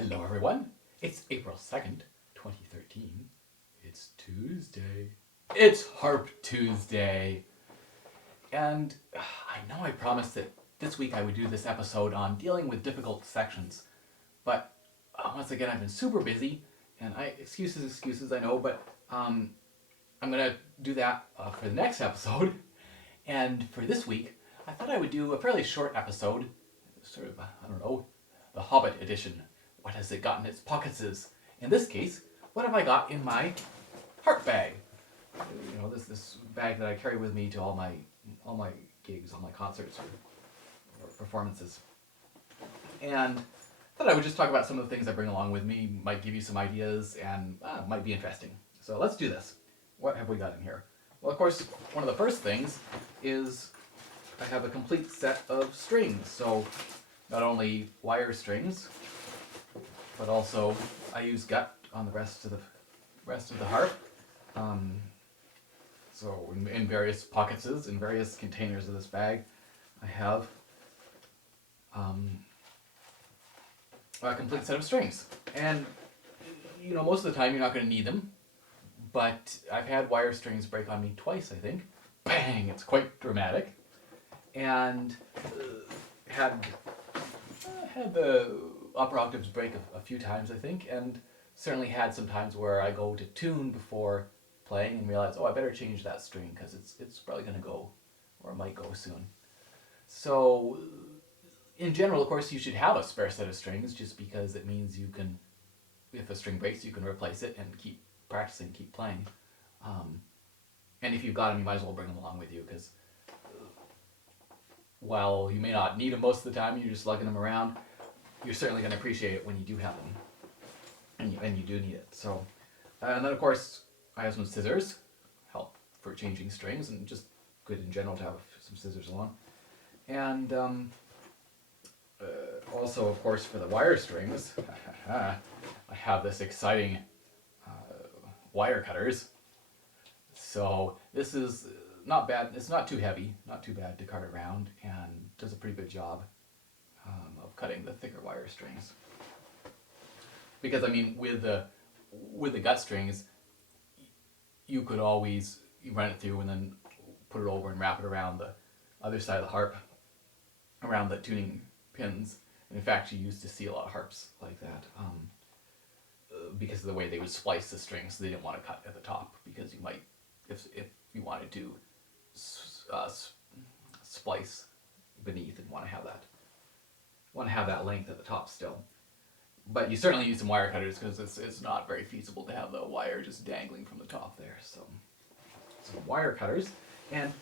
Hello, everyone. It's April 2nd, 2013. It's Tuesday. It's Harp Tuesday. And I know I promised that this week I would do this episode on dealing with difficult sections. But once again, I've been super busy. And excuses, I know. But I'm going to do that for the next episode. And for this week, I thought I would do a fairly short episode. Sort of, I don't know, the Hobbit edition. What has it got in its pockets? In this case, what have I got in my harp bag? You know, this bag that I carry with me to all my gigs, all my concerts or performances. And I thought I would just talk about some of the things I bring along with me, might give you some ideas, and might be interesting. So let's do this. What have we got in here? Well, of course, one of the first things is I have a complete set of strings. So not only wire strings, but also I use gut on the rest of the harp. So in various pockets, in various containers of this bag, I have a complete set of strings. And you know, most of the time you're not going to need them, but I've had wire strings break on me twice, I think. Bang! It's quite dramatic. And had the upper octaves break a few times, I think, and certainly had some times where I go to tune before playing and realize, oh, I better change that string because it's probably going to go, or it might go soon. So, in general, of course, you should have a spare set of strings just because it means you can, if a string breaks, you can replace it and keep practicing, keep playing. And if you've got them, you might as well bring them along with you because while you may not need them most of the time, you're just lugging them around, you're certainly going to appreciate it when you do have them, and you do need it. So, and then of course I have some scissors, help for changing strings, and just good in general to have some scissors along. And also, of course, for the wire strings, I have this exciting wire cutters. So this is not bad. It's not too heavy, not too bad to cart around, and does a pretty good job of cutting the thicker wire strings. Because I mean, with the gut strings, you could always run it through and then put it over and wrap it around the other side of the harp, around the tuning pins. And in fact, you used to see a lot of harps like that because of the way they would splice the strings. So they didn't want to cut at the top because you might, if you wanted to splice beneath and want to have that length at the top still. But you certainly use some wire cutters because it's not very feasible to have the wire just dangling from the top there. So some wire cutters. And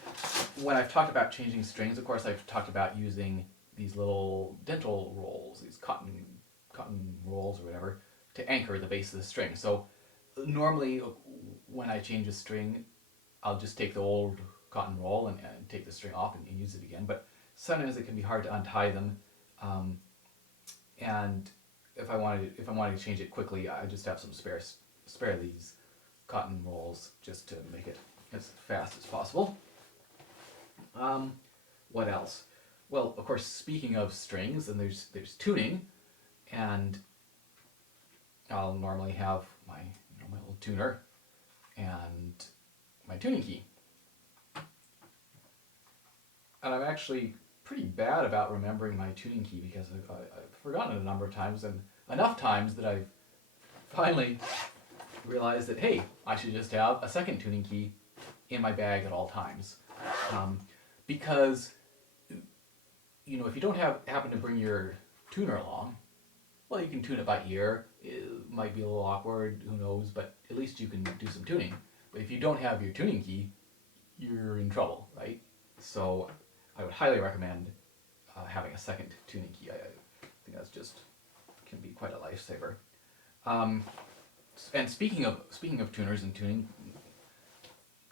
when I've talked about changing strings, of course, I've talked about using these little dental rolls, these cotton rolls or whatever, to anchor the base of the string. So normally when I change a string, I'll just take the old cotton roll and take the string off and use it again. But sometimes it can be hard to untie them. And if I wanted to change it quickly, I just have some spare these cotton rolls just to make it as fast as possible. What else? Well, of course, speaking of strings, and there's tuning, and I'll normally have my little tuner and my tuning key. And I'm actually pretty bad about remembering my tuning key because I've forgotten it a number of times, and enough times that I've finally realized that, hey, I should just have a second tuning key in my bag at all times. Because, you know, if you don't happen to bring your tuner along, well, you can tune it by ear. It might be a little awkward, who knows, but at least you can do some tuning. But if you don't have your tuning key, you're in trouble, right? So I would highly recommend having a second tuning key. I think that's just can be quite a lifesaver. And speaking of tuners and tuning,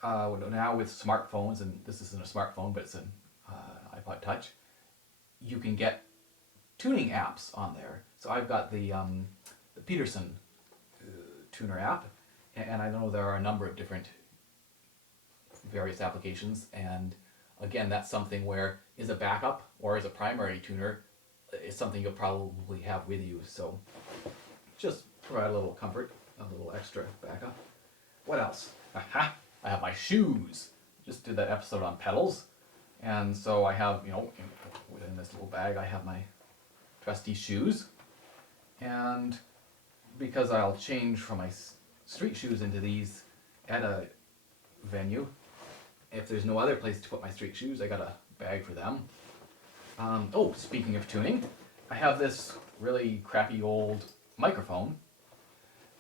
now with smartphones, and this isn't a smartphone, but it's an iPod Touch, you can get tuning apps on there. So I've got the Peterson tuner app, and I know there are a number of different various applications, and again, that's something where is a backup or as a primary tuner, is something you'll probably have with you. So just provide a little comfort, a little extra backup. What else? Aha! I have my shoes. Just did that episode on pedals. And so I have, within this little bag, I have my trusty shoes. And because I'll change from my street shoes into these at a venue, if there's no other place to put my street shoes, I got a bag for them. Speaking of tuning, I have this really crappy old microphone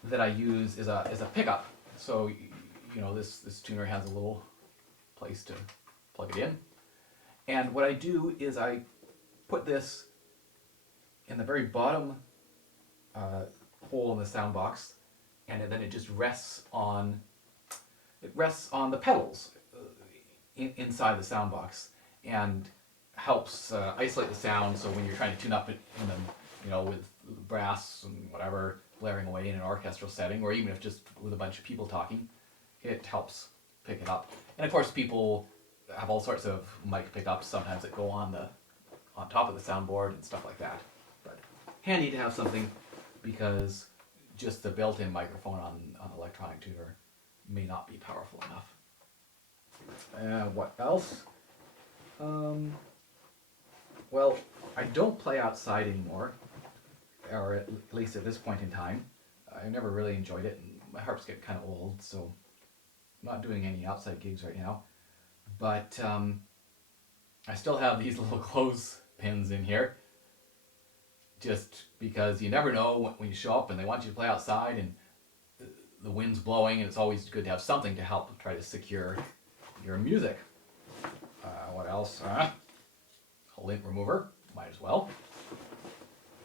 that I use as a pickup. So, this tuner has a little place to plug it in. And what I do is I put this in the very bottom hole in the sound box, and then it just rests on the pedals inside the sound box, and helps isolate the sound. So when you're trying to tune up it in them, with brass and whatever blaring away in an orchestral setting, or even if just with a bunch of people talking, it helps pick it up. And of course, people have all sorts of mic pickups sometimes that go on top of the soundboard and stuff like that. But handy to have something, because just the built-in microphone on an electronic tuner may not be powerful enough. What else? Well, I don't play outside anymore, or at least at this point in time. I never really enjoyed it, and my harps get kind of old, so I'm not doing any outside gigs right now. But I still have these little clothespins in here, just because you never know when you show up and they want you to play outside and the wind's blowing, and it's always good to have something to help try to secure your music. What else? A lint remover, might as well.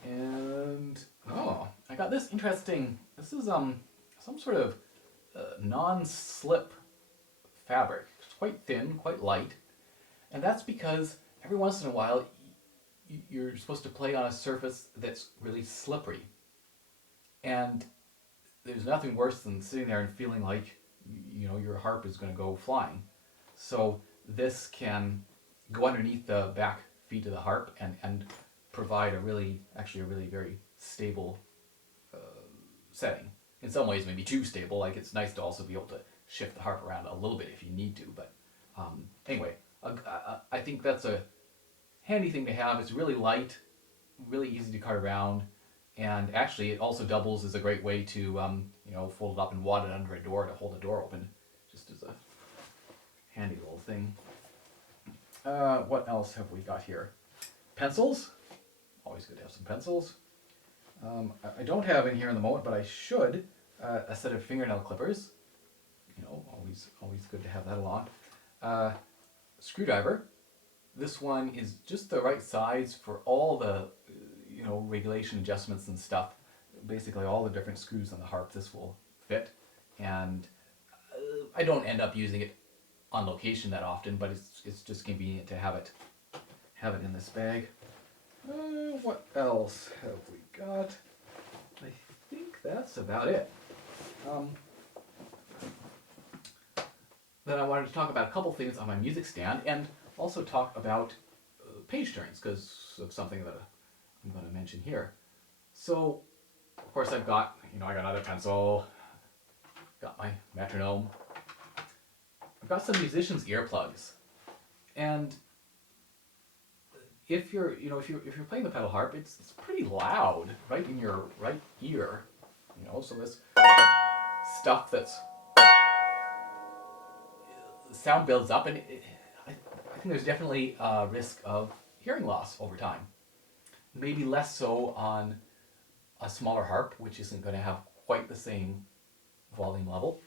And I got this interesting. This is some sort of non-slip fabric. It's quite thin, quite light, and that's because every once in a while you're supposed to play on a surface that's really slippery, and there's nothing worse than sitting there and feeling like your harp is going to go flying. So this can go underneath the back feet of the harp and provide a really very stable setting. In some ways maybe too stable. Like, it's nice to also be able to shift the harp around a little bit if you need to. But anyway, I think that's a handy thing to have. It's really light, really easy to cart around, and actually it also doubles as a great way to fold it up and wad it under a door to hold the door open, just as a handy little thing. What else have we got here? Pencils. Always good to have some pencils. I don't have in here in the moment, but I should. A set of fingernail clippers. Always good to have that along. Screwdriver. This one is just the right size for all the regulation adjustments and stuff. Basically all the different screws on the harp, this will fit. And I don't end up using it on location that often, but it's just convenient to have it in this bag. What else have we got? I think that's about it. Then I wanted to talk about a couple things on my music stand, and also talk about page turns, because of something that I'm going to mention here. So, of course, I've got, I got another pencil, got my metronome, I've got some musicians' earplugs, and if you're playing the pedal harp, it's pretty loud, right in your right ear, so this stuff the sound builds up, and I think there's definitely a risk of hearing loss over time. Maybe less so on a smaller harp, which isn't going to have quite the same volume level.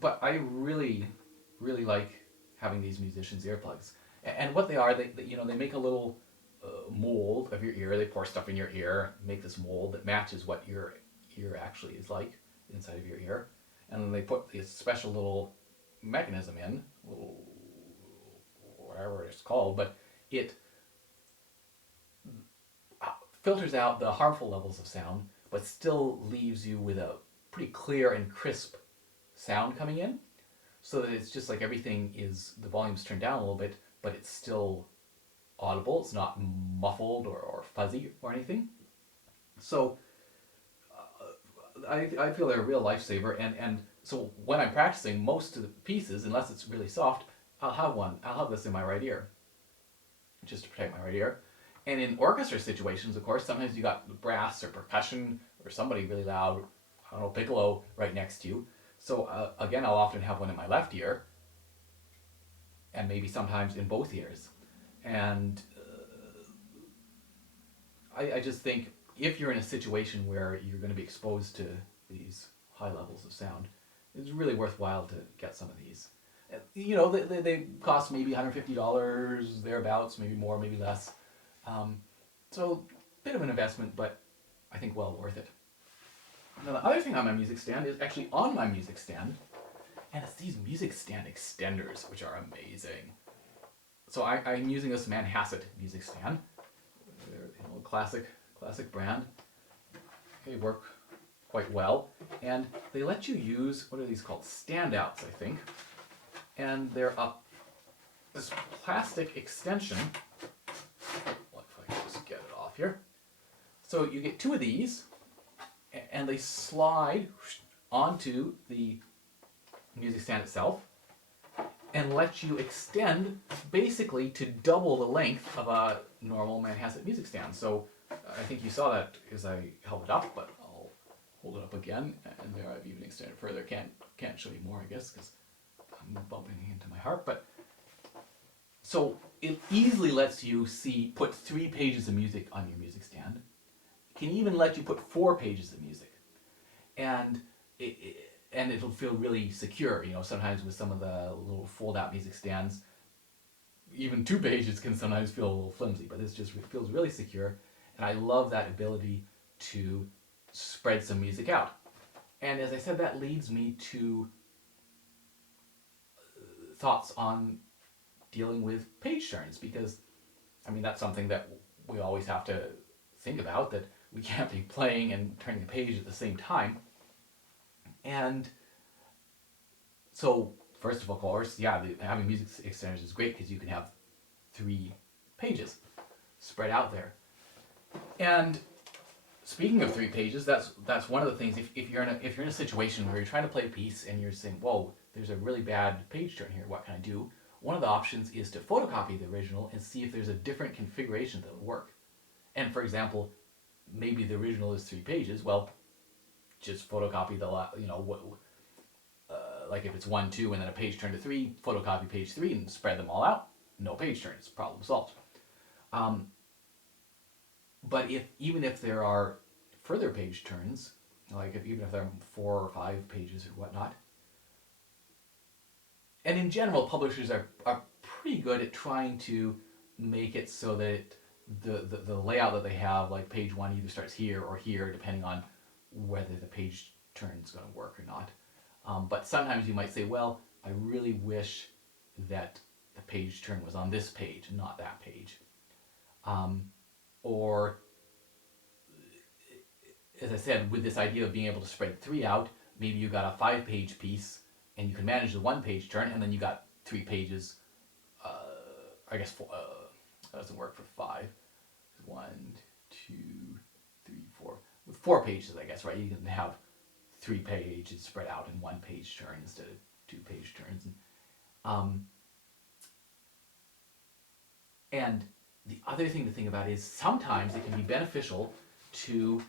But I really, really like having these musicians' earplugs. And what they are, they make a little mold of your ear. They pour stuff in your ear, make this mold that matches what your ear actually is like inside of your ear. And then they put this special little mechanism in, little whatever it's called, but it filters out the harmful levels of sound, but still leaves you with a pretty clear and crisp sound coming in, so that it's just like everything is, the volume's turned down a little bit, but it's still audible, it's not muffled or fuzzy or anything. So I feel they're a real lifesaver, and so when I'm practicing most of the pieces, unless it's really soft, I'll have this in my right ear, just to protect my right ear. And in orchestra situations, of course, sometimes you got brass or percussion or somebody really loud, I don't know, piccolo right next to you. So again, I'll often have one in my left ear, and maybe sometimes in both ears. And I just think if you're in a situation where you're going to be exposed to these high levels of sound, it's really worthwhile to get some of these. You know, they cost maybe $150 thereabouts, maybe more, maybe less. Um, so, bit of an investment, but I think well worth it. Now, the other thing on my music stand is actually on my music stand, and it's these music stand extenders, which are amazing. So I'm using this Manhasset music stand. They're, you know, classic brand. They work quite well, and they let you use, what are these called? Standouts, I think. And they're this plastic extension. What if I can just get it off here? So you get two of these, and they slide onto the music stand itself, and let you extend basically to double the length of a normal Manhasset music stand. So I think you saw that as I held it up, but I'll hold it up again, and there I've even extended further. Can't show you more, I guess, because I'm bumping into my harp. But so it easily lets you put 3 pages of music on your music stand. It can even let you put 4 pages of music, and it'll feel really secure. You know, sometimes with some of the little fold-out music stands, even 2 pages can sometimes feel a little flimsy, but this just feels really secure, and I love that ability to spread some music out. And as I said, that leads me to thoughts on dealing with page turns, because I mean that's something that we always have to think about, that we can't be playing and turning a page at the same time. And so first of all, of course, yeah, having music extenders is great because you can have 3 pages spread out there. And speaking of 3 pages, that's one of the things. If you're in a situation where you're trying to play a piece and you're saying, "Whoa, there's a really bad page turn here. What can I do?" One of the options is to photocopy the original and see if there's a different configuration that will work. And for example, maybe the original is 3 pages. Well, just photocopy like if it's 1, 2, and then a page turn to 3, photocopy page 3 and spread them all out. No page turns. Problem solved. But even if there are further page turns, like even if there are 4 or 5 pages or whatnot, and in general, publishers are pretty good at trying to make it so that the layout that they have, like page 1 either starts here or here, depending on whether the page turn is going to work or not. But sometimes you might say, well, I really wish that the page turn was on this page, not that page. Or, as I said, with this idea of being able to spread 3 out, maybe you got a 5-page piece and you can manage the 1-page turn, and then you got 3 pages. I guess that doesn't work for 5. 1, 2, 3, 4. With 4 pages, I guess, right? You can have 3 pages spread out in 1-page turn instead of 2-page turns. And the other thing to think about is sometimes it can be beneficial to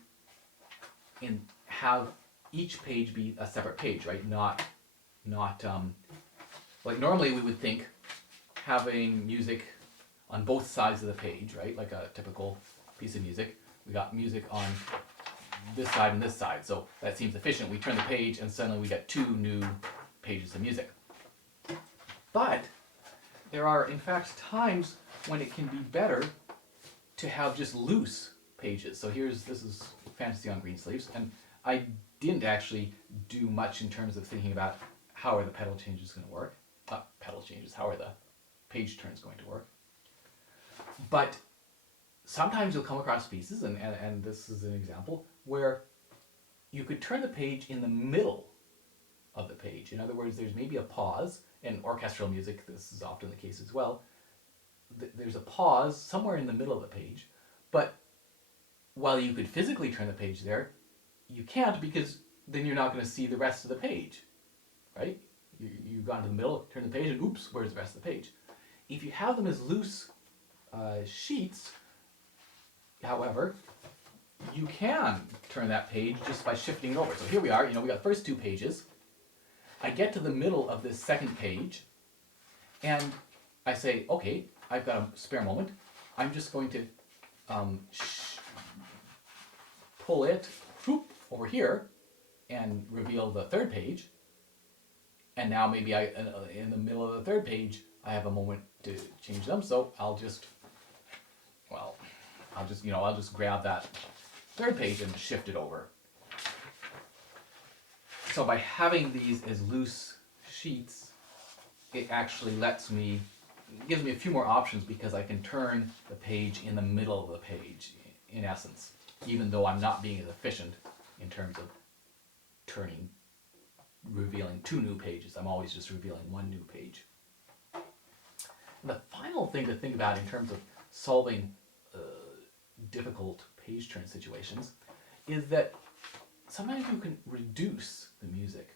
have each page be a separate page, right? Not like normally we would think having music on both sides of the page, right? Like a typical piece of music. We got music on this side and this side, so that seems efficient. We turn the page and suddenly we get 2 new pages of music. But there are in fact times when it can be better to have just loose pages. So this is Fantasy on Greensleeves, and I didn't actually do much in terms of thinking about how are the pedal changes going to work. How are the page turns going to work? But sometimes you'll come across pieces, and this is an example, where you could turn the page in the middle of the page. In other words, there's maybe a pause. In orchestral music, this is often the case as well. there's a pause somewhere in the middle of the page, but while you could physically turn the page there, you can't because then you're not going to see the rest of the page, right? You've gone to the middle, turn the page, and oops, where's the rest of the page? If you have them as loose sheets, however, you can turn that page just by shifting it over. So here we are, we got the first two pages. I get to the middle of this second page, and I say, okay, I've got a spare moment. I'm just going to pull it over here and reveal the third page. And now maybe in the middle of the third page, I have a moment to change them. So I'll just grab that third page and shift it over. So by having these as loose sheets, it actually gives me a few more options because I can turn the page in the middle of the page, in essence, even though I'm not being as efficient in terms of revealing two new pages. I'm always just revealing one new page. And the final thing to think about in terms of solving difficult page turn situations is that sometimes you can reduce the music.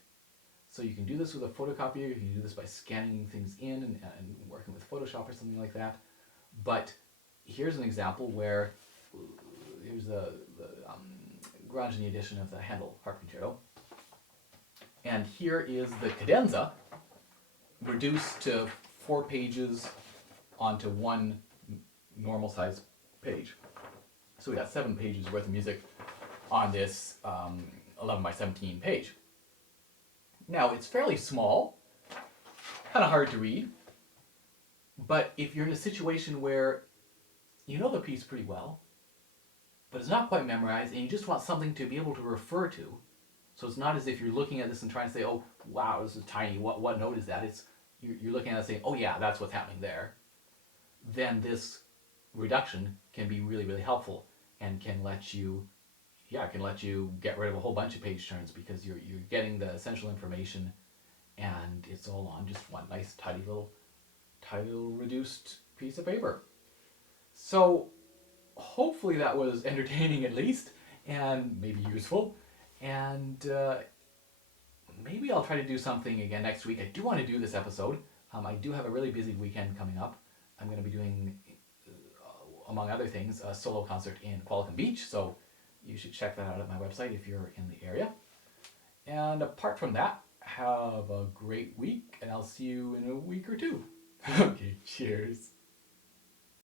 So you can do this with a photocopier, you can do this by scanning things in and working with Photoshop or something like that. But here's an example where here's the Grandini edition of the Handel Harp Concerto. And here is the cadenza reduced to 4 pages onto one normal size page. So we got 7 pages worth of music on this 11 by 17 page. Now it's fairly small, kind of hard to read, but if you're in a situation where you know the piece pretty well, but it's not quite memorized and you just want something to be able to refer to, so it's not as if you're looking at this and trying to say, oh wow, this is tiny, what note is that? It's you're looking at it and saying, oh yeah, that's what's happening there. Then this reduction can be really, really helpful and can let you get rid of a whole bunch of page turns because you're getting the essential information and it's all on just one nice tidy little reduced piece of paper. So hopefully that was entertaining at least and maybe useful, and maybe I'll try to do something again next week. I do want to do this episode. I do have a really busy weekend coming up. I'm going to be doing, among other things, a solo concert in Qualicum Beach, so you should check that out at my website if you're in the area. And apart from that, have a great week, and I'll see you in a week or two. Okay, cheers.